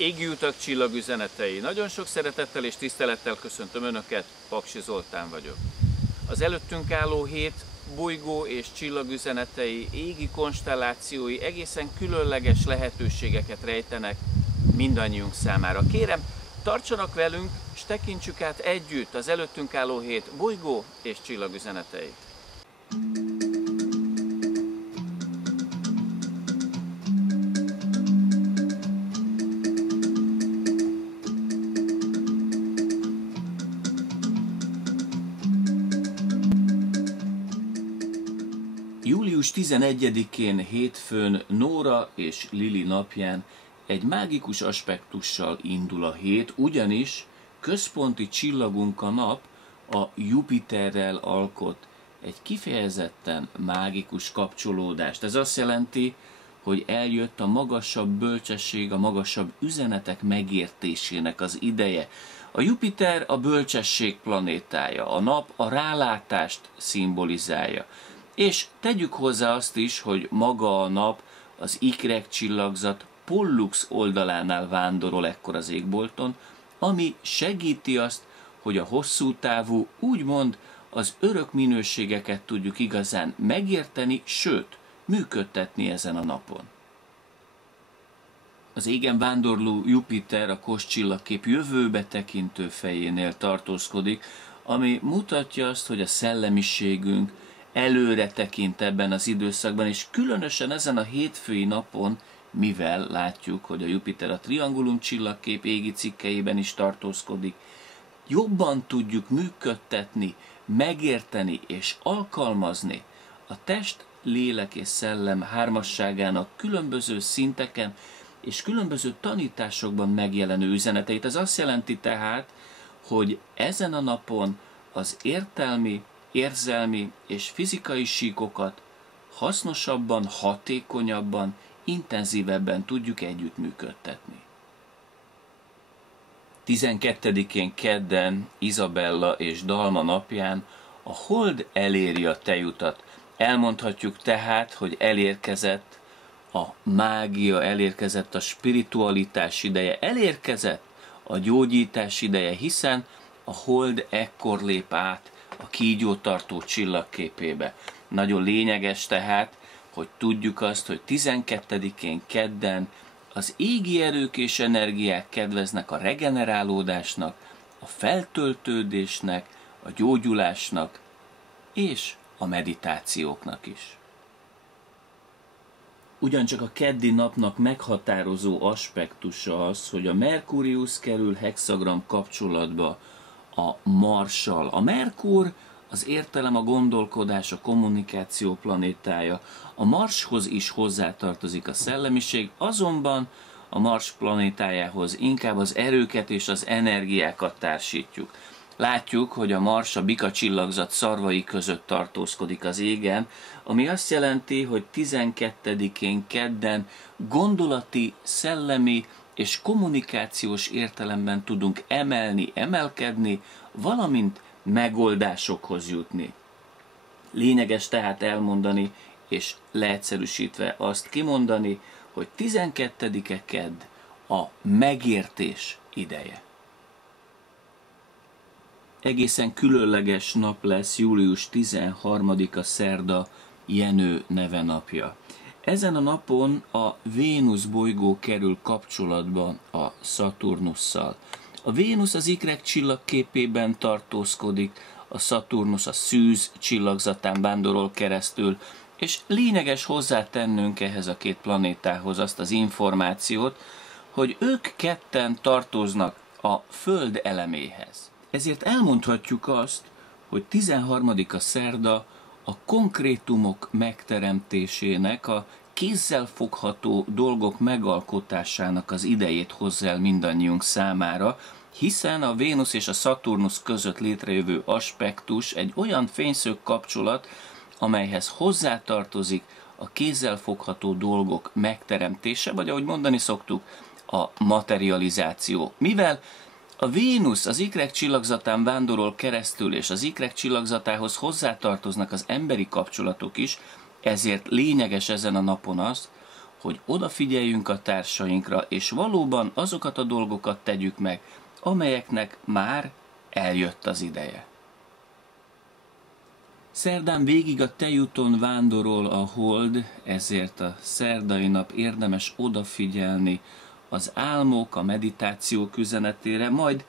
Égi utak csillagüzenetei. Nagyon sok szeretettel és tisztelettel köszöntöm Önöket, Paksi Zoltán vagyok. Az előttünk álló hét bolygó és csillagüzenetei, égi konstellációi egészen különleges lehetőségeket rejtenek mindannyiunk számára. Kérem, tartsanak velünk, és tekintsük át együtt az előttünk álló hét bolygó és csillagüzenetei. Július 11-én hétfőn Nóra és Lili napján egy mágikus aspektussal indul a hét, ugyanis központi csillagunk a nap a Jupiterrel alkot egy kifejezetten mágikus kapcsolódást. Ez azt jelenti, hogy eljött a magasabb bölcsesség, a magasabb üzenetek megértésének az ideje. A Jupiter a bölcsesség planétája, a nap a rálátást szimbolizálja. És tegyük hozzá azt is, hogy maga a nap az ikrek csillagzat Pollux oldalánál vándorol ekkor az égbolton, ami segíti azt, hogy a hosszú távú, úgymond az örök minőségeket tudjuk igazán megérteni, sőt, működtetni ezen a napon. Az égen vándorló Jupiter a Kos csillagkép jövőbe tekintő fejénél tartózkodik, ami mutatja azt, hogy a szellemiségünk előre tekint ebben az időszakban, és különösen ezen a hétfői napon, mivel látjuk, hogy a Jupiter a triangulum csillagkép égi cikkeiben is tartózkodik, jobban tudjuk működtetni, megérteni és alkalmazni a test, lélek és szellem hármasságának különböző szinteken és különböző tanításokban megjelenő üzeneteit. Ez azt jelenti tehát, hogy ezen a napon az értelmi, érzelmi és fizikai síkokat hasznosabban, hatékonyabban, intenzívebben tudjuk együttműködtetni. 12-én kedden, Izabella és Dalma napján a Hold eléri a tejutat. Elmondhatjuk tehát, hogy elérkezett a mágia, elérkezett a spiritualitás ideje, elérkezett a gyógyítás ideje, hiszen a Hold ekkor lép át a kígyótartó csillagképébe. Nagyon lényeges tehát, hogy tudjuk azt, hogy 12-én kedden az égi erők és energiák kedveznek a regenerálódásnak, a feltöltődésnek, a gyógyulásnak és a meditációknak is. Ugyancsak a keddi napnak meghatározó aspektusa az, hogy a Merkurius kerül hexagram kapcsolatba a Marssal. A Merkur az értelem, a gondolkodás, a kommunikáció planétája. A Marshoz is hozzátartozik a szellemiség, azonban a Mars planétájához inkább az erőket és az energiákat társítjuk. Látjuk, hogy a Mars a Bika csillagzat szarvai között tartózkodik az égen, ami azt jelenti, hogy 12-én kedden gondolati, szellemi és kommunikációs értelemben tudunk emelkedni, valamint megoldásokhoz jutni. Lényeges tehát elmondani, és leegyszerűsítve azt kimondani, hogy 12-e kedd a megértés ideje. Egészen különleges nap lesz július 13-a szerda, Jenő neve napja. Ezen a napon a Vénusz bolygó kerül kapcsolatba a Szaturnusszal. A Vénusz az ikrek csillagképében tartózkodik, a Szaturnusz a Szűz csillagzatán vándorol keresztül, és lényeges hozzátennünk ehhez a két planétához azt az információt, hogy ők ketten tartoznak a Föld eleméhez. Ezért elmondhatjuk azt, hogy 13-a szerda a konkrétumok megteremtésének, a kézzel fogható dolgok megalkotásának az idejét hozza el mindannyiunk számára, hiszen a Vénusz és a Szaturnusz között létrejövő aspektus egy olyan fényszög kapcsolat, amelyhez hozzátartozik a kézzel fogható dolgok megteremtése, vagy ahogy mondani szoktuk, a materializáció. Mivel a Vénusz az ikrek csillagzatán vándorol keresztül, és az ikrek csillagzatához hozzátartoznak az emberi kapcsolatok is, ezért lényeges ezen a napon az, hogy odafigyeljünk a társainkra, és valóban azokat a dolgokat tegyük meg, amelyeknek már eljött az ideje. Szerdán végig a tejúton vándorol a hold, ezért a szerdai nap érdemes odafigyelni az álmok, a meditációk üzenetére, majd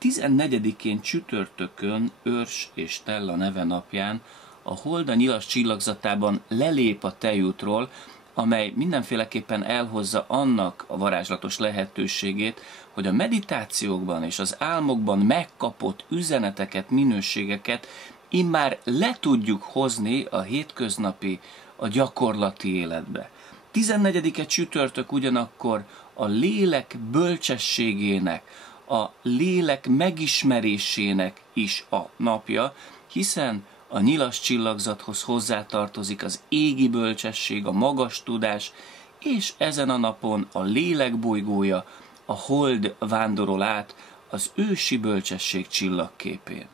14-én csütörtökön, Őrs és Tella neve napján a hold a nyilas csillagzatában lelép a tejútról, amely mindenféleképpen elhozza annak a varázslatos lehetőségét, hogy a meditációkban és az álmokban megkapott üzeneteket, minőségeket immár le tudjuk hozni a hétköznapi, a gyakorlati életbe. 14-e csütörtök ugyanakkor a lélek bölcsességének, a lélek megismerésének is a napja, hiszen a nyilas csillagzathoz hozzátartozik az égi bölcsesség, a magas tudás, és ezen a napon a lélek bolygója, a hold vándorol át az ősi bölcsesség csillagképén.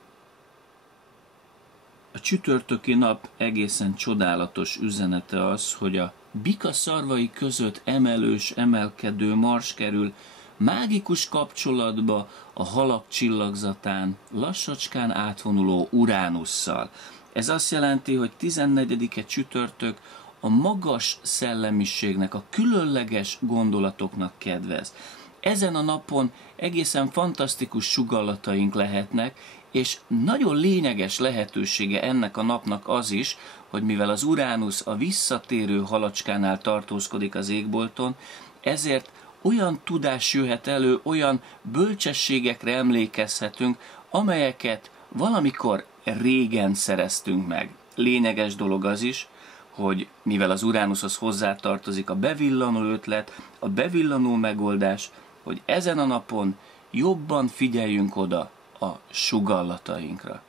A csütörtöki nap egészen csodálatos üzenete az, hogy a bika szarvai között emelős, emelkedő Mars kerül mágikus kapcsolatba a halak csillagzatán, lassacskán átvonuló Uránusszal. Ez azt jelenti, hogy 14-e csütörtök a magas szellemiségnek, a különleges gondolatoknak kedvez. Ezen a napon egészen fantasztikus sugallataink lehetnek, és nagyon lényeges lehetősége ennek a napnak az is, hogy mivel az Uránusz a visszatérő halacskánál tartózkodik az égbolton, ezért olyan tudás jöhet elő, olyan bölcsességekre emlékezhetünk, amelyeket valamikor régen szereztünk meg. Lényeges dolog az is, hogy mivel az Uránuszhoz hozzátartozik a bevillanó ötlet, a bevillanó megoldás, hogy ezen a napon jobban figyeljünk oda a sugallatainkra.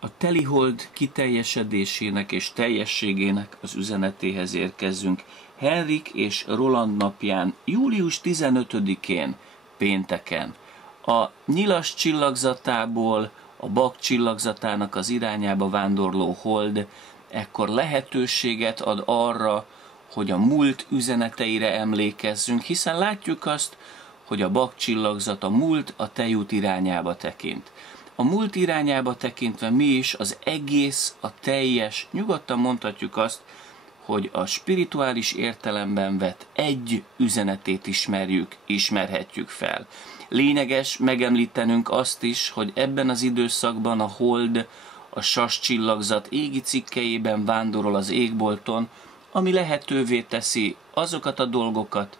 A telihold kiteljesedésének és teljességének az üzenetéhez érkezzünk Henrik és Roland napján, július 15-én, pénteken. A nyilas csillagzatából a bak csillagzatának az irányába vándorló hold ekkor lehetőséget ad arra, hogy a múlt üzeneteire emlékezzünk, hiszen látjuk azt, hogy a bak csillagzat, a múlt a tejút irányába tekint. A múlt irányába tekintve mi is az egész, a teljes, nyugodtan mondhatjuk azt, hogy a spirituális értelemben vett egy üzenetét ismerhetjük fel. Lényeges megemlítenünk azt is, hogy ebben az időszakban a hold, a sas csillagzat égi cikkeiben vándorol az égbolton, ami lehetővé teszi azokat a dolgokat,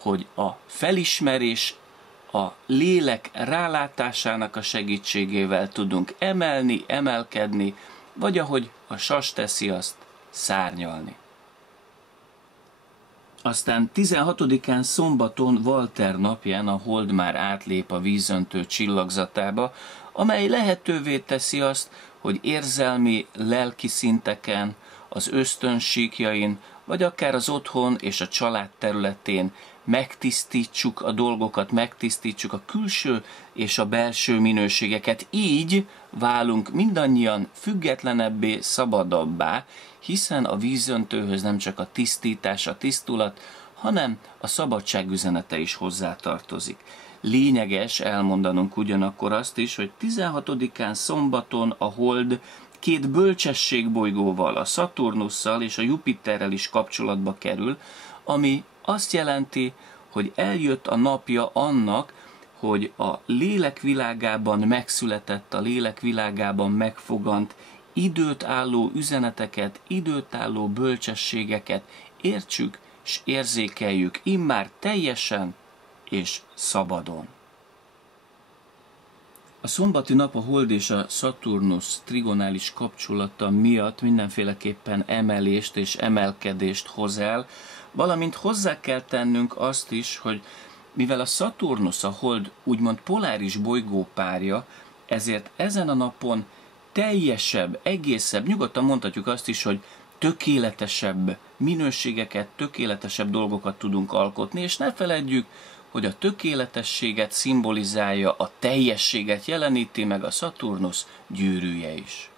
hogy a felismerés, a lélek rálátásának a segítségével tudunk emelni, emelkedni, vagy ahogy a sas teszi azt, szárnyalni. Aztán 16-án szombaton Walter napján a hold már átlép a vízöntő csillagzatába, amely lehetővé teszi azt, hogy érzelmi, lelki szinteken, az ösztönsíkjain, vagy akár az otthon és a család területén megtisztítsuk a dolgokat, megtisztítsuk a külső és a belső minőségeket. Így válunk mindannyian függetlenebbé, szabadabbá, hiszen a vízöntőhöz nem csak a tisztítás, a tisztulat, hanem a szabadság üzenete is hozzátartozik. Lényeges elmondanunk ugyanakkor azt is, hogy 16-án szombaton a hold két bölcsességbolygóval, a Szaturnusszal és a Jupiterrel is kapcsolatba kerül, ami azt jelenti, hogy eljött a napja annak, hogy a lélek világában megszületett, a lélek világában megfogant időt álló üzeneteket, időt álló bölcsességeket értsük és érzékeljük immár teljesen és szabadon. A szombati nap a hold és a Szaturnusz trigonális kapcsolata miatt mindenféleképpen emelést és emelkedést hoz el, valamint hozzá kell tennünk azt is, hogy mivel a Szaturnusz a hold úgymond poláris bolygópárja, ezért ezen a napon teljesebb, egészebb, nyugodtan mondhatjuk azt is, hogy tökéletesebb minőségeket, tökéletesebb dolgokat tudunk alkotni, és ne feledjük, hogy a tökéletességet szimbolizálja, a teljességet jeleníti meg a Szaturnusz gyűrűje is.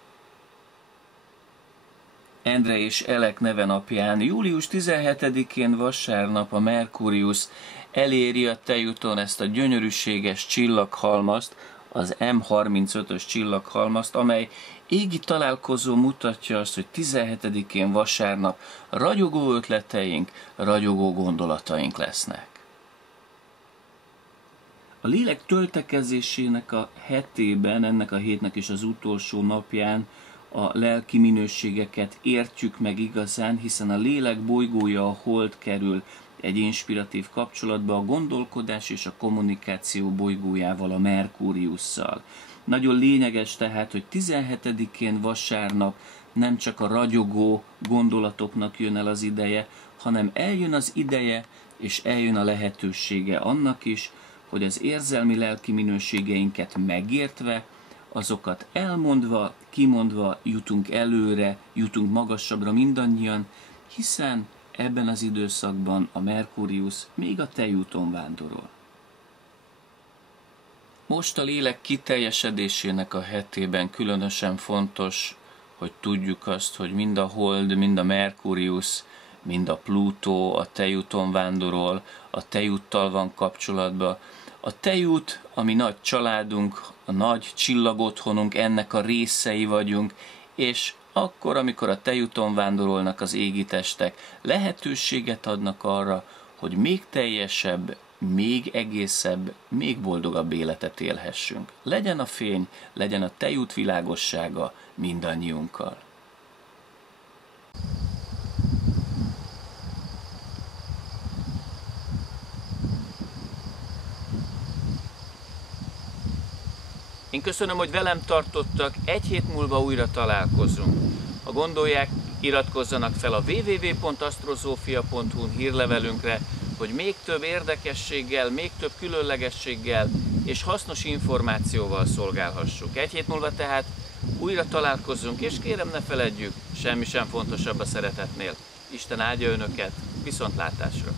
16-án Endre és Elek nevenapján. Július 17-én vasárnap a Merkurius eléri a Tejúton ezt a gyönyörűséges csillaghalmazt, az M35-ös csillaghalmazt, amely égi találkozó mutatja azt, hogy 17-én vasárnap ragyogó ötleteink, ragyogó gondolataink lesznek. A lélek töltekezésének a hetében, ennek a hétnek is az utolsó napján a lelki minőségeket értjük meg igazán, hiszen a lélek bolygója, a hold kerül egy inspiratív kapcsolatba a gondolkodás és a kommunikáció bolygójával, a Merkuriusszal. Nagyon lényeges tehát, hogy 17-én vasárnap nem csak a ragyogó gondolatoknak jön el az ideje, hanem eljön az ideje és eljön a lehetősége annak is, hogy az érzelmi lelki minőségeinket megértve, azokat elmondva, kimondva jutunk előre, jutunk magasabbra mindannyian, hiszen ebben az időszakban a Merkurius még a Tejúton vándorol. Most a lélek kiteljesedésének a hetében különösen fontos, hogy tudjuk azt, hogy mind a hold, mind a Merkurius, mind a Plutó a Tejúton vándorol, a Tejúttal van kapcsolatban. A Tejút, ami nagy családunk, a nagy csillagotthonunk, ennek a részei vagyunk, és akkor, amikor a Tejúton vándorolnak az égitestek, lehetőséget adnak arra, hogy még teljesebb, még egészebb, még boldogabb életet élhessünk. Legyen a fény, legyen a Tejút világossága mindannyiunkkal. Én köszönöm, hogy velem tartottak, egy hét múlva újra találkozunk. Ha gondolják, iratkozzanak fel a www.astrozofia.hu hírlevelünkre, hogy még több érdekességgel, még több különlegességgel és hasznos információval szolgálhassuk. Egy hét múlva tehát újra találkozunk, és kérem, ne feledjük, semmi sem fontosabb a szeretetnél. Isten áldja önöket, viszontlátásra!